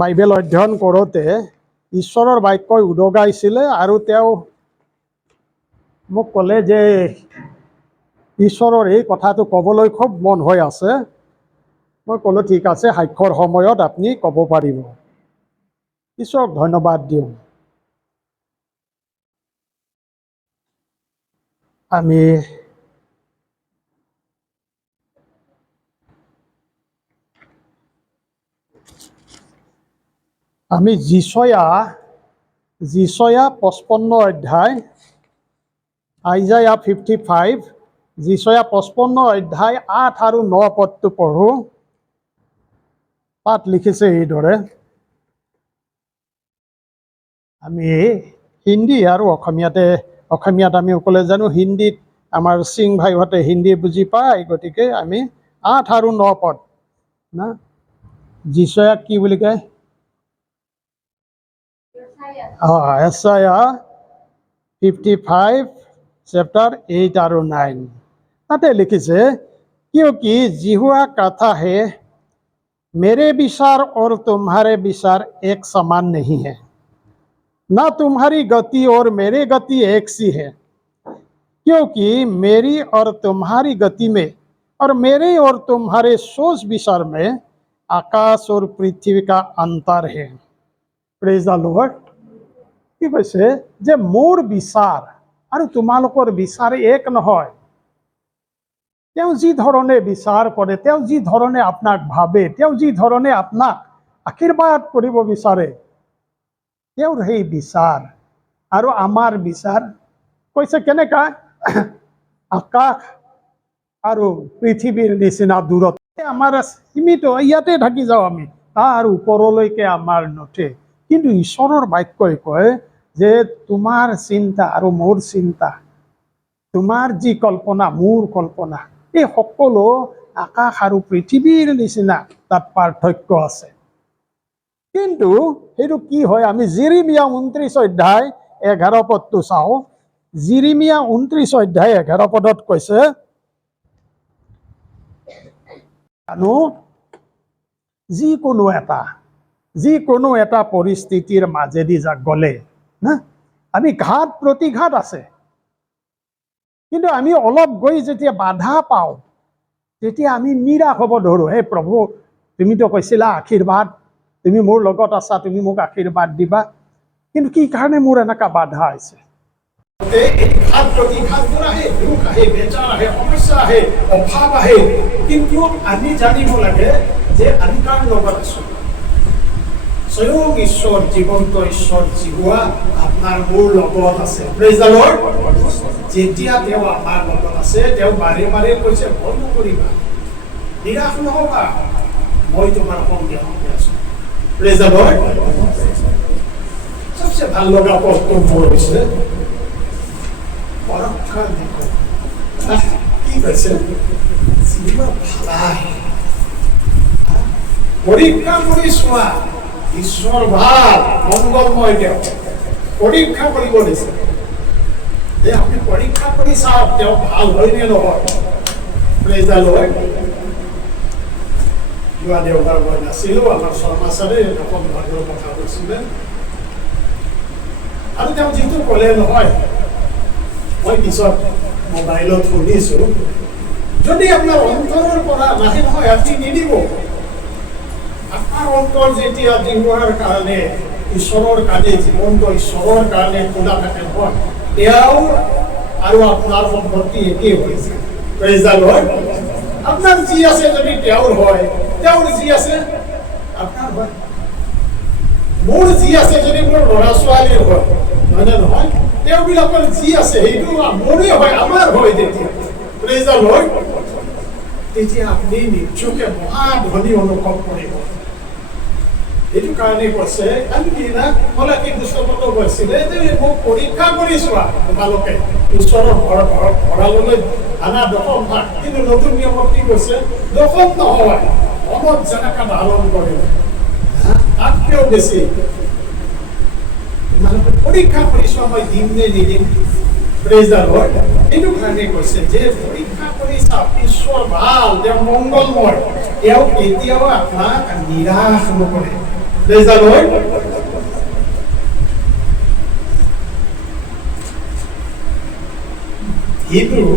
Bible অধ্যয়ন কৰোঁতে ঈশ্বৰৰ বাক্যই উদগাইছিলে আৰু তেওঁ মোক ক'লে যে ঈশ্বৰৰ এই কথাটো ক'বলৈ খুব মন হৈ আছে। মই ক'লোঁ ঠিক আছে, সাক্ষৰ সময়ত আপুনি ক'ব পাৰিব। ঈশ্বৰক ধন্যবাদ দিওঁ। আমি যিচয়া 55 অধ্যায়, আইজায়া 55, যিচয়া 55 অধ্যায় 8 আৰু 9 পদটো পঢ়োঁ। তাত লিখিছে এইদৰে। আমি হিন্দী আৰু অসমীয়াত আমি সকলোৱে জানো, হিন্দীত আমাৰ সিং ভাইহঁতে হিন্দী বুজি পায়, গতিকে আমি 8 আৰু 9 পদ না, যিচয়াক কি বুলি কয়? এছায়া 55 चैप्टर 8 और 9 ताते लिखिसे, क्योंकि जिहुआ कथा है, मेरे विचार और तुम्हारे विचार एक समान नहीं है, ना तुम्हारी गति और मेरी गति एक सी है, क्योंकि मेरी और तुम्हारी गति में और मेरे और तुम्हारे सोच विचार में आकाश और पृथ्वी का अंतर है। Praise the Lord. কি কৈছে যে মোৰ বিচাৰ আৰু তোমালোকৰ বিচাৰ এক নহয়। তেওঁ যি ধৰণে বিচাৰ কৰে, তেওঁ যি ধৰণে আপোনাক ভাবে, তেওঁ যি ধৰণে আপোনাক আশীৰ্বাদ কৰিব বিচাৰে, তেওঁৰ সেই বিচাৰ আৰু আমাৰ বিচাৰ কৈছে কেনেকা, আকাশ আৰু পৃথিৱীৰ নিচিনা দূৰত। আমাৰ সীমিত, ইয়াতে থাকি যাওঁ আমি, তাৰ ওপৰলৈকে আমাৰ নুঠে। কিন্তু ঈশ্বৰৰ বাক্যই কয় যে তোমাৰ চিন্তা আৰু মোৰ চিন্তা, তোমাৰ যি কল্পনা মোৰ কল্পনা, এই সকলো আকাশ আৰু পৃথিৱীৰ নিচিনা তাত পাৰ্থক্য আছে। কিন্তু সেইটো কি হয়, আমি জিৰিমিয়া 29 অধ্যায় 11 পদটো চাওঁ। জিৰিমিয়া 29 অধ্যায় 11 পদত কৈছে, যিকোনো এটা পৰিস্থিতিৰ মাজেদি যা গ'লে না, আমি ঘাত প্ৰতিঘাত আছে, কিন্তু আমি অলপ গৈ যেতিয়া বাধা পাওঁ, তেতিয়া আমি নিৰাশ হ'ব ধৰোঁ। হে প্ৰভু, তুমিতো কৈছিলা আশীৰ্বাদ, তুমি মোৰ লগত আছা, তুমি মোক আশীৰ্বাদ দিবা, কিন্তু কি কাৰণে মোৰ এনেকা বাধা আছে? ঘাত প্ৰতিঘাতবোৰ আহে, দুখ আহে, বেজাৰ আহে, সমস্যা আহে, অভাৱ আহে, কিন্তু আমি জানিব লাগে যে আমি কাৰ লগত আছো। স্বয়ং ঈশ্বৰ, জীৱন্ত ঈশ্বৰ জিহুৱা আপোনাৰ মোৰ লগত আছে। Praise the lord. যেতিয়া তেওঁ আমাৰ লগত আছে, তেওঁ বাৰে বাৰে কৈছে, ভয় নকৰিবা, নিৰাশ নহবা, মই তোমাৰ সঙ্গে সঙ্গে আছো। Praise the lord. সবচেয়ে ভাল লগা পদটো মোৰ হৈছে পৰীক্ষাৰ দিশত। কি কৈছে? জিহুৱা ভালাই, পৰীক্ষা কৰি চোৱা, ঈশ্বৰ ভাল, মংগলময়। তেওঁ পৰীক্ষা কৰিব দিছে যে আপুনি পৰীক্ষা কৰি চাওক তেওঁ ভাল হয় নে নহয়। Praise the lord. যোৱা দেওবাৰ মই নাছিলোঁ, আমাৰ শৰ্মাচাৰে নকম ভাগৰ কথা কৈছিলে, আৰু তেওঁ যিটো ক'লে নহয়, মই পিছত মোবাইলত শুনিছোঁ, যদি আপোনাৰ অন্তৰৰ পৰা নাহে নহয়, আপুনি নিদিব। আপোনাৰ অন্তৰ যেতিয়া জিহুৱাৰ কাৰণে, ঈশ্বৰৰ কাৰণে, জীৱন্ত ঈশ্বৰৰ কাৰণে খোলা থাকে নহয়, তেওঁ আৰু আপোনাৰ সম্পত্তি একেই হৈছে। Praise the lord. আপোনাৰ যি আছে যদি তেওঁৰ হয়, তেওঁৰ যি আছে আপোনাৰ হয়। মোৰ যি আছে যদি মোৰ ল'ৰা ছোৱালীৰ হয়, নহয় নে নহয়? তেওঁবিলাকৰ যি আছে সেইটো মোৰে হয়, আমাৰ হয়। তেতিয়া প্ৰেজ দ্য লৰ্ড। তেতিয়া আপুনি নিশ্চয়কৈ মহাধনী অনুভৱ কৰিব। এইটো কাৰণে কৈছে, আমি কি পুস্তকতো কৈছিলে যে মোক পৰীক্ষা কৰি চোৱা তোমালোকে, ঈশ্বৰৰ ভঁৰাললৈ আনা দশম ভাগ। কিন্তু নতুন নিয়মত কি কৈছে? দশম নহয়, মনত যেনেকা ধাৰণ কৰিলে তাতকেও বেছি তোমালোকে পৰীক্ষা কৰি চোৱা, মই দিম নে নিদিম। Praise the lord. এইটো কাৰণে কৈছে যে পৰীক্ষা কৰি চাওক, ঈশ্বৰ ভাল, তেওঁ মংগলময়, তেওঁ কেতিয়াও আপোনাক নিৰাশ নকৰে। Praise the Lord. Hebrew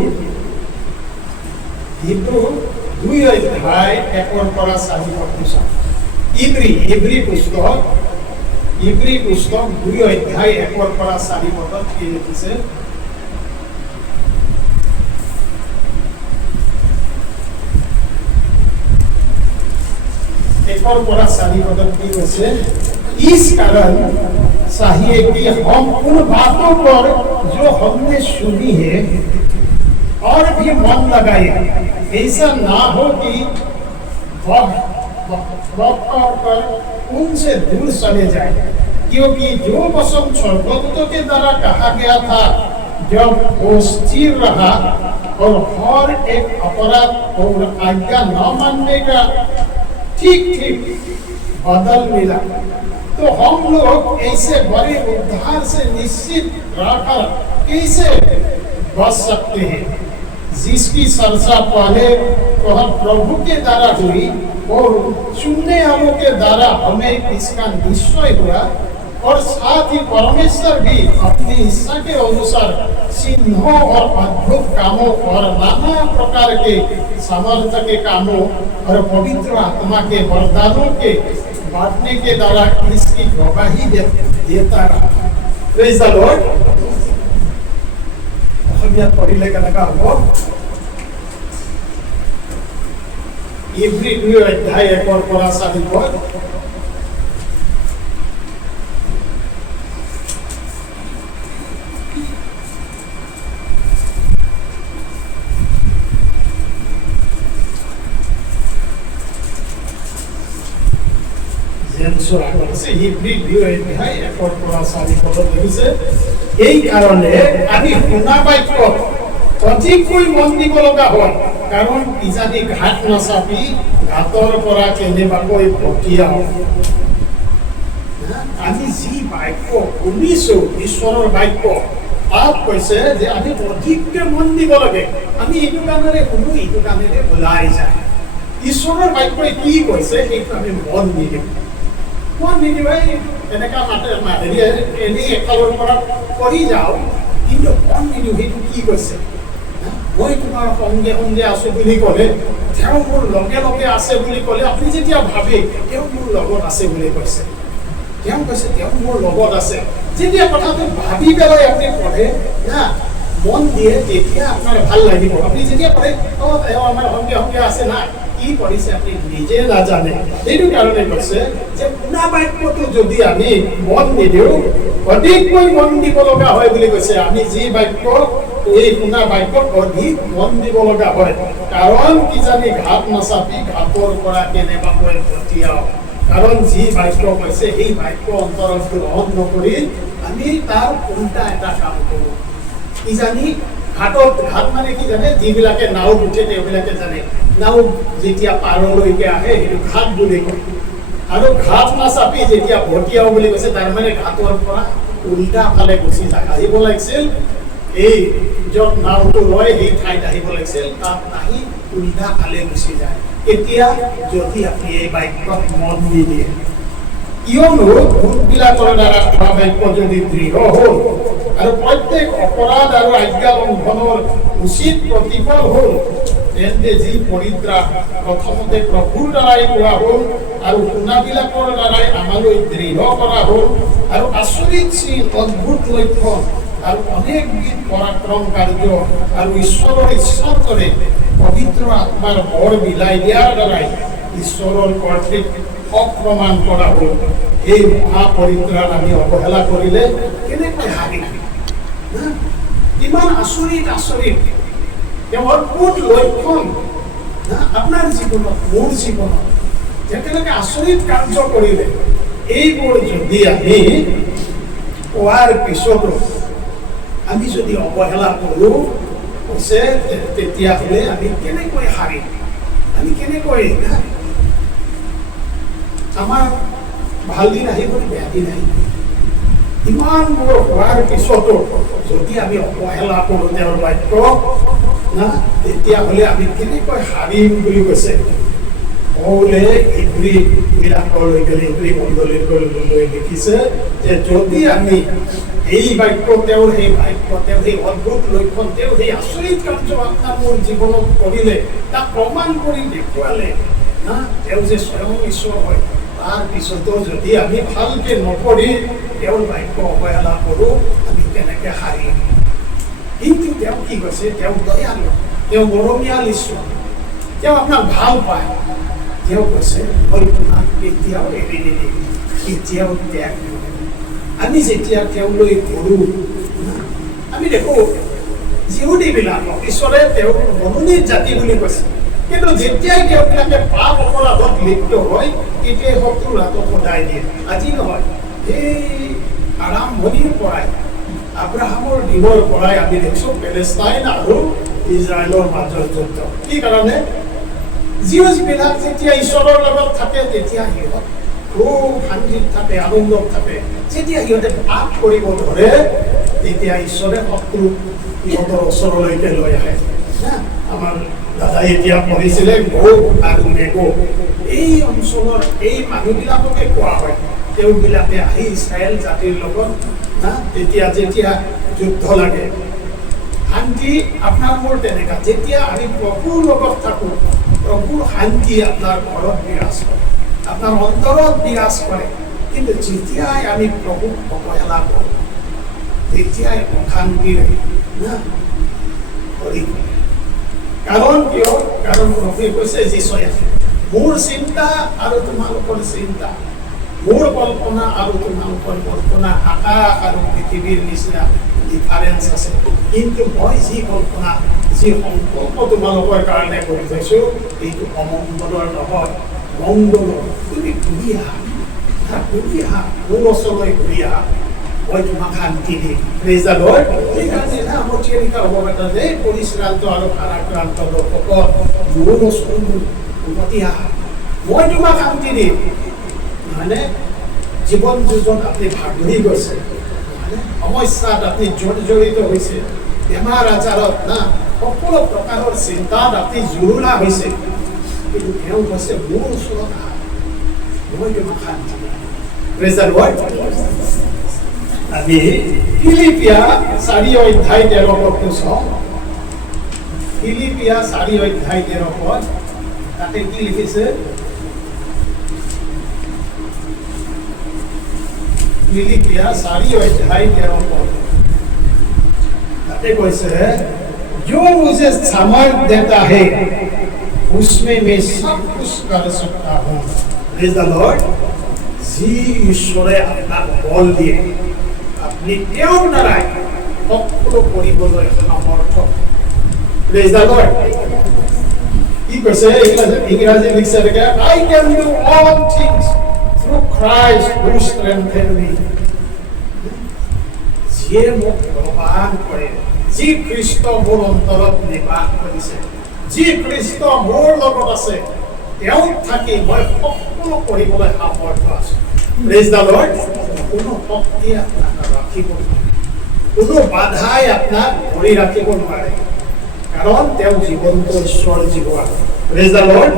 2 অধ্যায় 1 পৰা 4 পদ। ইব্ৰী পুস্তক 2 অধ্যায় 1 পৰা 4 পদত কি লিখিছে? और बड़ा सारी मदद की वजह से इस कारण चाहिए कि हम उन बातों पर जो हमने सुनी है और भी मन लगाए, ऐसा ना हो कि कर उनसे दूर चले जाए, क्योंकि जो वचन स्वर्गदूतों के द्वारा कहा गया था जब वो स्थिर रहा और हर एक अपराध और आज्ञा न मानने का ठीक बदल मिला, तो हम लोग ऐसे बड़े उद्धार से निश्चित रहकर कैसे बच सकते हैं, जिसकी चर्चा पहले प्रभु के द्वारा हुई और सुनने वालों के द्वारा हमें इसका निश्चय हुआ, और साथ ही परमेश्वर भी अपनी इच्छा के अनुसार चिन्हों और अद्भुत कामों और नाना प्रकार के सामर्थ्य के कामों और पवित्र आत्मा के वरदानों के बांटने के द्वारा इसकी गवाही देता रहा। Praise the Lord. हम यहाँ पढ़िले केनेका हो? इब्री 2 अध्याय 1 পৰা 4 পদ। এই কাৰণে আমি শুনা বাক্য অধিককৈ মন দিব লগা হয়, কাৰণ ইজানি ঘাট নাচাপি ঘাটৰ পৰা কেনেবাকৈ পঠিয়াও। আমি যি বাক্য শুনিছো ঈশ্বৰৰ বাক্য, তাত কৈছে যে আমি অধিককৈ মন দিব লাগে। আমি এইটো কাণেৰে শুনো, এইটো কাণেৰে ওলাই যায়। ঈশ্বৰৰ বাক্যই কি কৈছে সেইটো আমি মন নিদিওঁ। মন নিদিবাই এনেকা এনেই এফালৰ পৰা কৰি যাওঁ, কিন্তু মন নিদিওঁ সেইটো কি কৈছে। মই তোমাৰ সংগে সংগে আছো বুলি ক'লে, তেওঁ মোৰ লগে লগে আছে বুলি ক'লে, আপুনি যেতিয়া ভাবে তেওঁ মোৰ লগত আছে বুলি কৈছে, তেওঁ কৈছে তেওঁ মোৰ লগত আছে, যেতিয়া কথাটো ভাবি পেলাই আপুনি পঢ়ে না মন দিয়ে, তেতিয়া আপোনাৰ ভাল লাগিব। আপুনি যেতিয়া পঢ়ে তেওঁ আমাৰ সংগে সংগে আছে না, কি কৰিছে আপুনি নিজে নাজানে। সেইটো কাৰণে কৈছে যে শুনা বাক্যটো যদি আমি মন নিদিওঁ, অধিককৈ মন দিব লগা হয় বুলি কৈছে। আমি যি বাক্য, এই শুনা বাক্যত অধিক মন দিব লগা হয়, কাৰণ কিজানি ঘাট নাচাপি ঘাটৰ পৰা কেনেবাকৈ পঠিয়াও। কাৰণ যি বাক্য কৈছে সেই বাক্য অন্তৰত গ্ৰহণ নকৰি আমি তাৰ উল্টা এটা কাম কৰোঁ। কিজানি ঘাট মানে কি জানে, যিবিলাকে নাওত উঠে তেওঁবিলাকে জানে, নাও যেতিয়া পাৰলৈকে আহে সেইটো ঘাট বুলি কয়। আৰু ঘাট নাচাপি যেতিয়া ভটিয়াও বুলি কৈছে, তাৰমানে ঘাটৰ পৰা উল্টা ফালে গুচি যায়। আহিব লাগিছিল এই য'ত নাওটো লয় সেই ঠাইত আহিব লাগিছিল, তাত নাহি উল্টা ফালে গুচি যায়। এতিয়া যদি আপুনি এই বাক্যত মন নিদিয়ে, কিয়নো ভূতবিলাকৰ দ্বাৰা কোৱা বাক্য যদি দৃঢ় হ'ল আৰু প্ৰত্যেক অপৰাধ আৰু আজ্ঞা লংঘনৰ উচিত প্ৰতিফল হ'ল, তেন্তে যি পৰিত্ৰাণ প্ৰথমতে প্ৰভুৰ দ্বাৰাই কোৱা হ'ল আৰু শুনাবিলাকৰ দ্বাৰাই আমালৈ দৃঢ় কৰা হ'ল, আৰু আচৰিত চিন, অদ্ভুত লক্ষণ আৰু অনেকবিধ পৰাক্ৰম কাৰ্য আৰু ঈশ্বৰৰ ইচ্ছাৰ দৰে পবিত্ৰ আত্মাৰ বৰ বিলাই দিয়াৰ দ্বাৰাই ঈশ্বৰৰ কৰ্তৃক অপ্ৰমাণ কৰা হ'ল, এই মহাপৰিত্ৰাণ আমি অৱহেলা কৰিলে কেনেকৈ হাৰিম? ইমান আচৰিত আচৰিত তেওঁৰ কোন লক্ষণ আপোনাৰ জীৱনত, মোৰ জীৱনত যেনেকৈ আচৰিত কাৰ্য কৰিলে, এইবোৰ যদি আমি কোৱাৰ পিছতো আমি যদি অৱহেলা কৰোঁ, কৈছে তেতিয়াহ'লে আমি কেনেকৈ হাৰিম? আমি কেনেকৈ আমাৰ ভাল দিন আহিব, বেয়া দিন আহিব। ইমানবোৰ হোৱাৰ পিছতো যদি আমি অৱহেলা কৰোঁ তেওঁৰ বাক্য না, তেতিয়াহ'লে আমি কেনেকৈ হাৰিম বুলি কৈছে। পৌলে ইব্ৰী ইব্ৰী মণ্ডলীলৈ লিখিছে যে যদি আমি এই বাক্য তেওঁৰ সেই অদ্ভুত লক্ষণ তেওঁ সেই আচৰিত কাৰ্য আপোনাৰ মোৰ জীৱনত কৰিলে তাক প্ৰমাণ কৰি দেখুৱালে তেওঁ যে স্বয়ং ঈশ্বৰ হয় তাৰ পিছতো যদি আমি ভালকে নপঢ়ি তেওঁৰ বাক্য অৱহেলা কৰোঁ আমি কেনেকৈ হাৰিম কিন্তু তেওঁ কি কৈছে তেওঁ দয়ালু তেওঁ মৰমীয়াল ঈশ্বৰ তেওঁ আপোনাক ভাল পায় তেওঁ কৈছে মই তোমাক কেতিয়াও এৰি নিদিম কেতিয়াও ত্যাগ নকৰিম আমি যেতিয়া তেওঁলৈ কৰোঁ আমি দেখোঁ যিহুদীবিলাকক ঈশ্বৰে তেওঁৰ মনোনীত জাতি বুলি কৈছে কিন্তু যেতিয়াই তেওঁবিলাকে পাপ অপৰাধত লিপ্ত হয় তেতিয়াই শত্ৰুৰ হাতত সদায় দিয়ে আজি নহয় এই আৰম্ভণিৰ পৰাই আব্ৰাহামৰ দিনৰ পৰাই আমি দেখিছোঁ পেলেষ্টাইন আৰু ইজৰাইলৰ মাজৰ যুদ্ধ কি কাৰণে যিবিলাক যেতিয়া ঈশ্বৰৰ লগত থাকে তেতিয়া সিহঁত খুব শান্তিত থাকে আনন্দত থাকে যেতিয়া সিহঁতে পাপ কৰিব ধৰে তেতিয়া ঈশ্বৰে শত্ৰু সিহঁতৰ ওচৰলৈকে লৈ আহে আমাৰ দাদাই এতিয়া পঢ়িছিলে গোগ আৰু মেগোগ এই অঞ্চলৰ এই মানুহবিলাককে কোৱা হয় তেওঁবিলাকে আহি ইছৰাইল জাতিৰ লগত তেতিয়া যেতিয়া যুদ্ধ লাগে শান্তি আপোনাৰ মোৰ তেনেকুৱা যেতিয়া আমি প্ৰভুৰ লগত থাকোঁ প্ৰভুৰ শান্তি আপোনাৰ ঘৰত বিৰাজ কৰে আপোনাৰ অন্তৰত বিৰাজ কৰে কিন্তু যেতিয়াই আমি প্ৰভুক অৱহেলা কৰোঁ তেতিয়াই অশান্তিৰে ভৰি পৰে কাৰণ কিয় কাৰণ প্ৰভুৱে কৈছে যিচয় আছে মোৰ চিন্তা আৰু তোমালোকৰ চিন্তা মোৰ কল্পনা আৰু তোমালোকৰ কল্পনা আকাশ আৰু পৃথিৱীৰ নিচিনা ডিফাৰেঞ্চ আছে কিন্তু মই যি কল্পনা যি সংকল্প তোমালোকৰ কাৰণে কৰি থৈছোঁ এইটো অমংগলৰ নহয় মংগলৰ তুমি ঘূৰি আহা মোৰ ওচৰলৈ ঘূৰি আহা মই তোমাক শান্তি দিম প্ৰেইজ দ্য লৰ্ড সেইকাৰণে আমাৰ তিনিটা হ'ব যে পৰিশ্ৰান্ত আৰু ভাৰাক্ৰান্ত লোকসকল মোৰ ওচৰলৈ উভতি আহা মই তোমাক শান্তি দিম মানে জীৱন যুঁজত আপুনি ভাগৰি গৈছে সমস্যাত আপুনি জড়িত হৈছে বেমাৰ আজাৰত সকলো প্ৰকাৰৰ চিন্তাত আপুনি জুৰুলা হৈছে কিন্তু তেওঁ কৈছে মোৰ ওচৰত আহা মই তোমাক শান্তি দিম প্ৰেইজ দ্য লৰ্ড আমি ফিলিপিয়া 4 অধ্যায় 13 পদটো চাওঁ ফিলিপিয়া 4 অধ্যায় 13 পদ তাতে কি লিখিছে फिलिपिया 4 अध्याय 13 पद ताते कैसे है जो मुझे सामर्थ्य देता है उसमें मैं सब कुछ कर सकता हूँ प्रेज द लॉर्ड जी ईश्वरे आपनाक बल দিয়ে আপনি তেওঁৰ দ্বাৰাই সকলো কৰিবলৈ সমৰ্থ প্ৰেজ द लॉर्ड কি কৈছে ইংৰাজী লিখছে দেখে I can do all things through Christ who strengthens me যিয়ে মোক প্ৰদান কৰে যি খ্ৰীষ্ট মোৰ অন্তৰত নিবাস কৰিছে যি খ্ৰীষ্ট মোৰ লগত আছে তেওঁ থাকি মই সকলো কৰিবলৈ সামৰ্থ আছে প্ৰেজ দ্য লৰ্ড কোনো শক্তি আপোনাক ৰাখিব কোনো বাধাই আপোনাক ধৰি ৰাখিব নোৱাৰে কাৰণ তেওঁ জীৱন্ত ঈশ্বৰ জীৱা প্ৰেজ দ্য লৰ্ড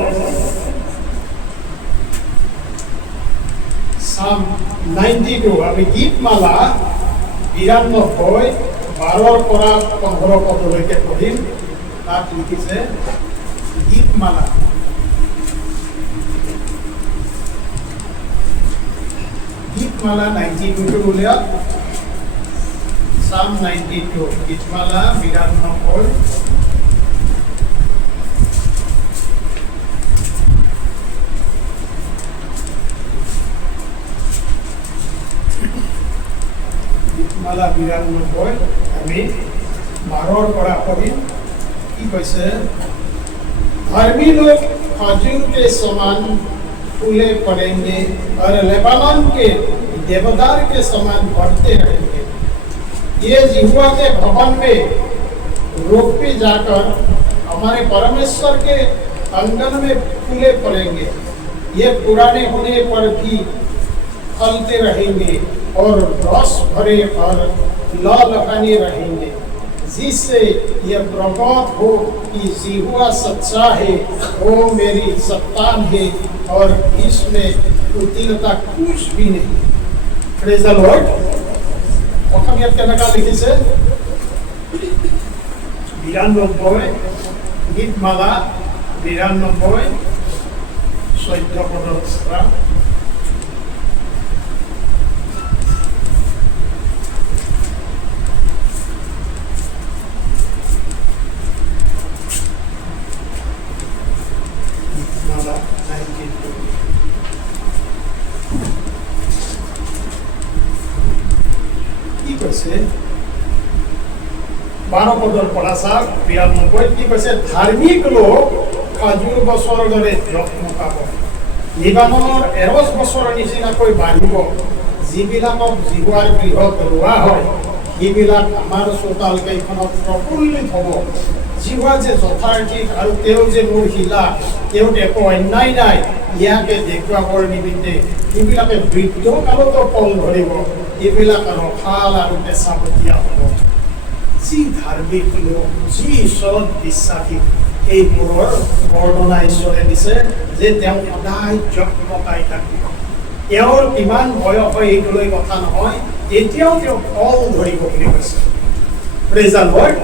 Psalm 92 আমি গীতমালা 92 12 পৰা 15 পদলৈকে পঢ়িম তাত লিখিছে গীতমালা गीतमाला 92 बोलिया Psalm 92 गीतमाला 92 गीतमाला 92 আমি 12 পৰা পঢ়িম কি কৈছে धर्मी लोग खजूर के समान फूले पड़ेंगे और लेबानोन के देवदार के समान बढ़ते रहेंगे ये यहोवा के भवन में रोक पे जाकर हमारे परमेश्वर के आंगन में फूले पड़ेंगे ये पुराने होने पर भी फलते रहेंगे और रस भरे और लहलहाने रहेंगे जिससे ये प्रकट हो कि यहोवा सच्चा है, वो मेरी संतान है और इसमें कुटिलता कुछ भी नहीं। Praise the Lord. অসমীয়াত কেনেকুৱা লিখিছে? 92 গীতমালা 92 14 পদৰ পৰা কি কৈছে? 12 পদৰ পৰা 92 কি কৈছে? ধাৰ্মিক লোক খাজুৰ গছৰ দৰে যত্ন পাব, লিবানৰ এৰজ গছৰ নিচিনাকৈ বাঢ়িব, যিবিলাকক জীৱাৰ গৃহত ৰোৱা হয় সেইবিলাক আমাৰ চোতাল কেইখনত প্ৰফুল্লিত হ'ব। জীৱা যে যথাৰ্থিক আৰু তেওঁ যে মোৰ শিলা, তেওঁত একো অন্যায় নাই, ইয়াকে দেখুৱাবৰ নিমিত্তে এইবিলাকে বৃদ্ধ কালতো ফল ধৰিব, এইবিলাক ৰসাল আৰু পেচাপতীয়া হ'ব। যি ধাৰ্মিক লোক, যি ঈশ্বৰত বিশ্বাসী, এইবোৰৰ বৰ্ণনা ঈশ্বৰে দিছে যে তেওঁ সদায় যত্ন পাই থাকিব। তেওঁৰ কিমান বয়স হয় এইটোলৈ কথা নহয়, এতিয়াও তেওঁ ফল ধৰিব বুলি কৈছে। Praise the lord.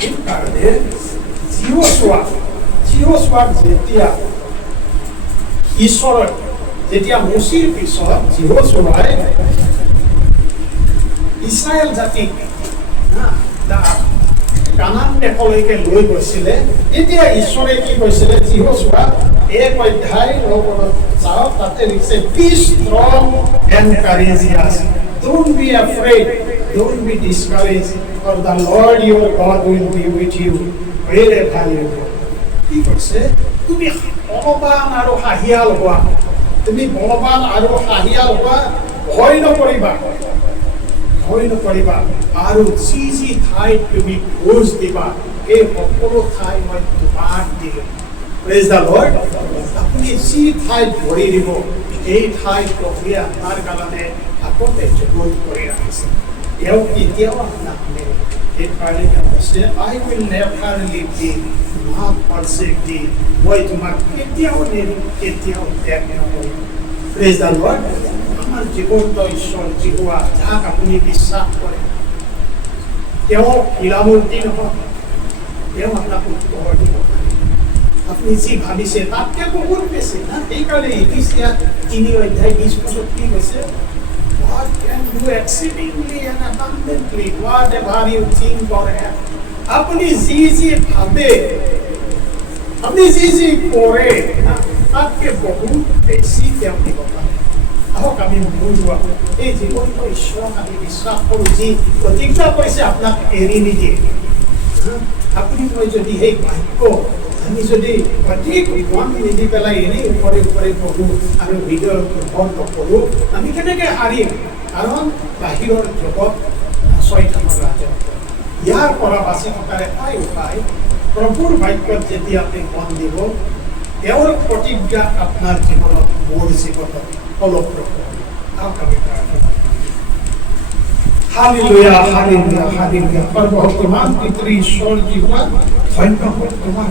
সেইকাৰণে জীহোচোৱাক যেতিয়া ঈশ্বৰে যেতিয়া মুচিৰ পিছত জীহোচোৱাই ইছৰাইল জাতিক কানান দেশলৈকে লৈ গৈছিলে, তেতিয়া ঈশ্বৰে কি কৈছিলে? জীহোচোৱা 1 অধ্যায় 9 পদত চাওক, তাতে লিখিছে be strong and courageous, don't be afraid, don't be discouraged, for the Lord your God will be with you wherever you go. কি কৈছে? তুমি বলৱান আৰু হাঁহিয়াল হোৱা, তুমি বলৱান আৰু হাঁহিয়াল হোৱা, ভয় নকৰিবা, ভয় নকৰিবা, আৰু যি যি ঠাইত তুমি খোজ দিবা এই সকলো ঠাই মই তোমাক দিলোঁ। Praise the lord. আপুনি যি ঠাইত ভৰি দিব এই ঠাইত প্ৰভুৱে আপোনাৰ কাৰণে আগতে যোগান কৰি ৰাখিছে। তেওঁ কেতিয়াও আপোনাক নেৰে। সেইকাৰণে তেওঁ কৈছে I will never leave thee nor forsake thee, মই তোমাক কেতিয়াও নেৰিম, কেতিয়াও ত্যাগ নকৰিম। Praise the lord. আমাৰ জীৱন্ত ঈশ্বৰ যিহোৱা, যাক আপুনি বিশ্বাস কৰে, তেওঁ শিলামূৰ্তি নহয়, তেওঁ আপোনাক উত্তৰ দিব পাৰে। আপুনি যি ভাবিছে তাতকৈ বহুত বেছি না। সেইকাৰণে ইফিচিয়াছ 3 অধ্যায় 20 পদত কি কৈছে? God can do exceedingly and abundantly whatever you think or have. আপুনি যি যি ভাবে, আপুনি যি যি কৰে, তাতকৈ বহুত বেছি তেওঁ দিব পাৰে। আহক আমি বুজোৱা এই জীৱন্ত ঈশ্বৰক আমি বিশ্বাস কৰোঁ, যি প্ৰতিজ্ঞা কৰিছে আপোনাক এৰি নিদিয়ে। আপুনি মই যদি সেই বাক্য আমি যদি অধিক মন নিদি পেলাই এনেই ওপৰে ওপৰে পঢ়োঁ আৰু হৃদয়ৰ গ্ৰহণ নকৰোঁ, আমি কেনেকৈ হাৰিম? কাৰণ বাহিৰৰ জগত ছয়তানৰ ৰাজত্ব, ইয়াৰ পৰা বাচি থকাৰ এটাই উপায়, প্ৰভুৰ বাক্যত যেতিয়া আপুনি মন দিব, তেওঁৰ প্ৰতিজ্ঞা আপোনাৰ জীৱনত, মোৰ জীৱনত ফলপ্ৰসূ। আমি প্ৰাৰ্থনা। Hallelujah, hallelujah, hallelujah. সৰ্বশক্তিমান পিতৃ ঈশ্বৰ জীৱা, ধন্যবাদ তোমাৰ।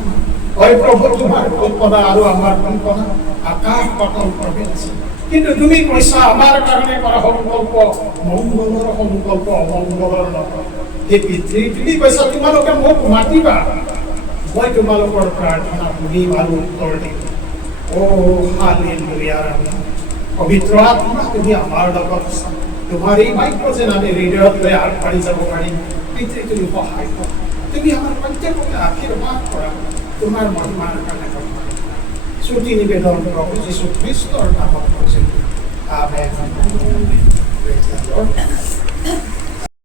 হয় প্ৰভু, তোমাৰ কল্পনা আৰু আমাৰ কল্পনা আকাশ পাতাল প্ৰভেদ আছে, কিন্তু তুমি কৈছা আমাৰ কাৰণে কৰা সংকল্প মংগলৰ সংকল্প, অমংগলৰ নহয়। সেই পিতৃ, তুমি কৈছা তোমালোকে মোক মাতিবা, মই তোমালোকৰ প্ৰাৰ্থনা শুনিম আৰু উত্তৰ দিম। হালেলুয়া। পবিত্ৰ আত্মা, তুমি আমাৰ লগত আছা। তোমাৰ এই বাক্য যেন আমি হৃদয়ত লৈ আগবাঢ়ি যাব পাৰিম। পিতৃ, তুমি সহায় কৰা, তুমি আমাৰ প্ৰত্যেককে আশীৰ্বাদ কৰা, তোমাৰ মহিমাৰ কাৰণে শ্ৰুতি নিবেদন প্ৰভু যীশু খ্ৰীষ্টৰ নামত কৈছোঁ। আমেন।